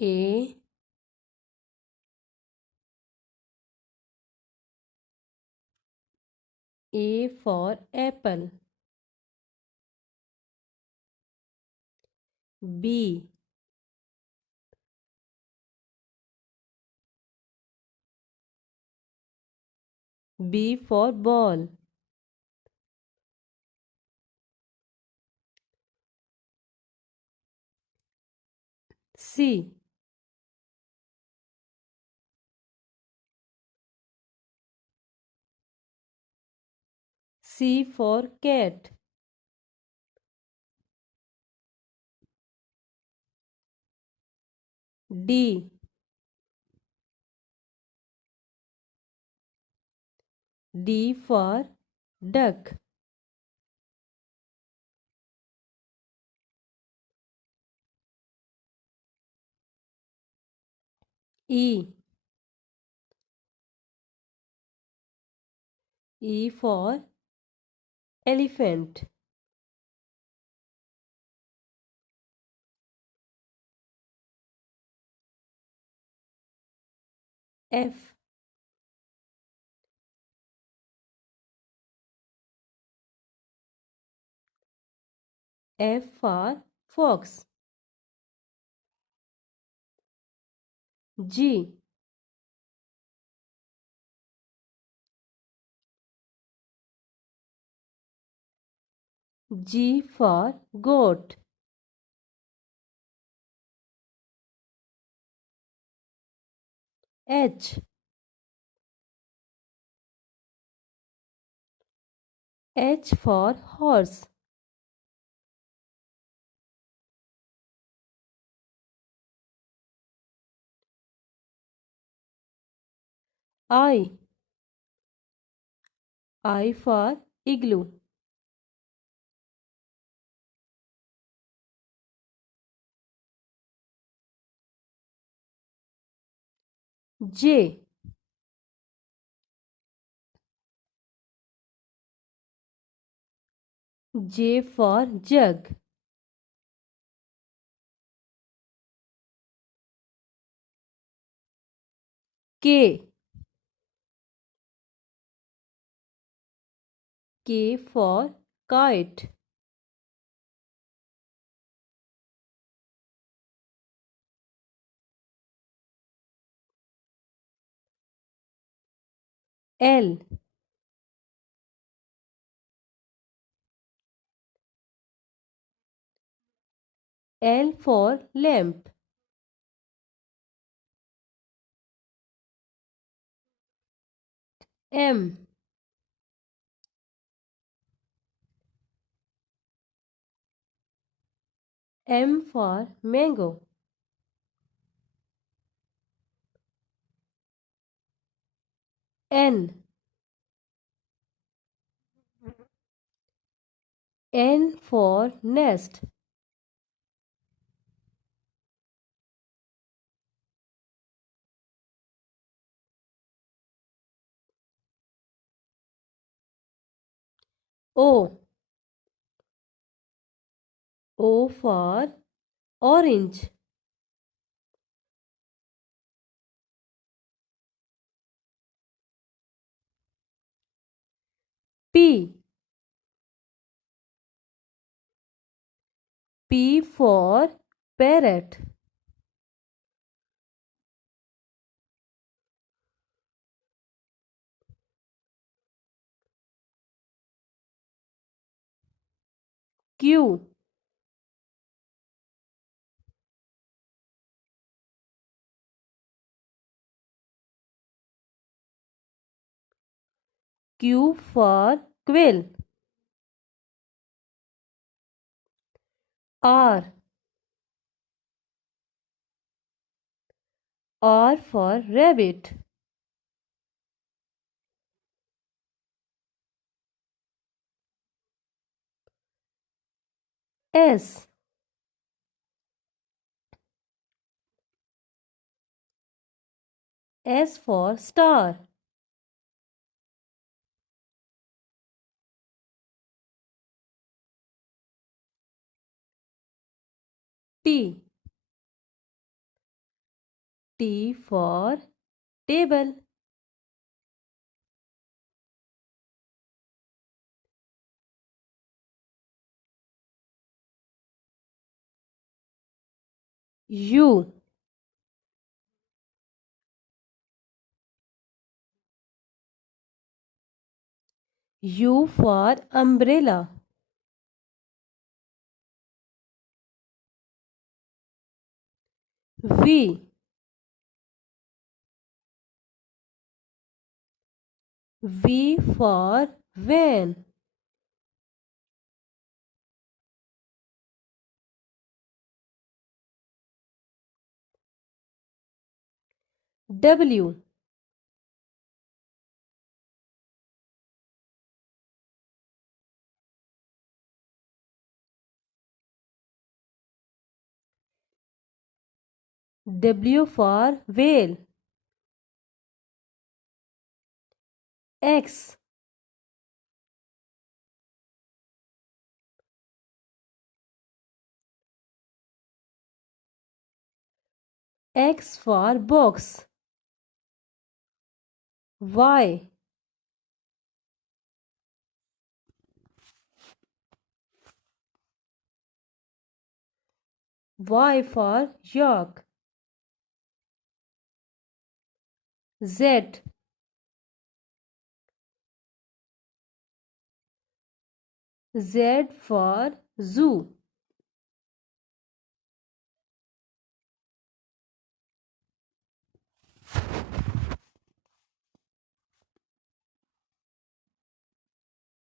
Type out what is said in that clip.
A for apple. B for ball. C for cat. D for duck. E for elephant. F for fox. G for goat. H for horse. I for igloo. J for jug. K for kite. L for lamp. M for mango. N for nest. O for orange. P for parrot. Q for quail. R for rabbit. S for star. T T for table. U. U for umbrella. V. V for van. W. W for whale. X. X for box. Y. Y for York. Z. Z for zoo.